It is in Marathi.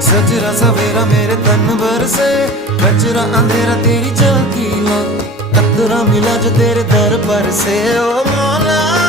सजरा सवेरा मेरे तन बरसे, कचरा अंधेरा तेरी झांकी ला, कतरा मिला जो तेरे दर पर से। ओ मौला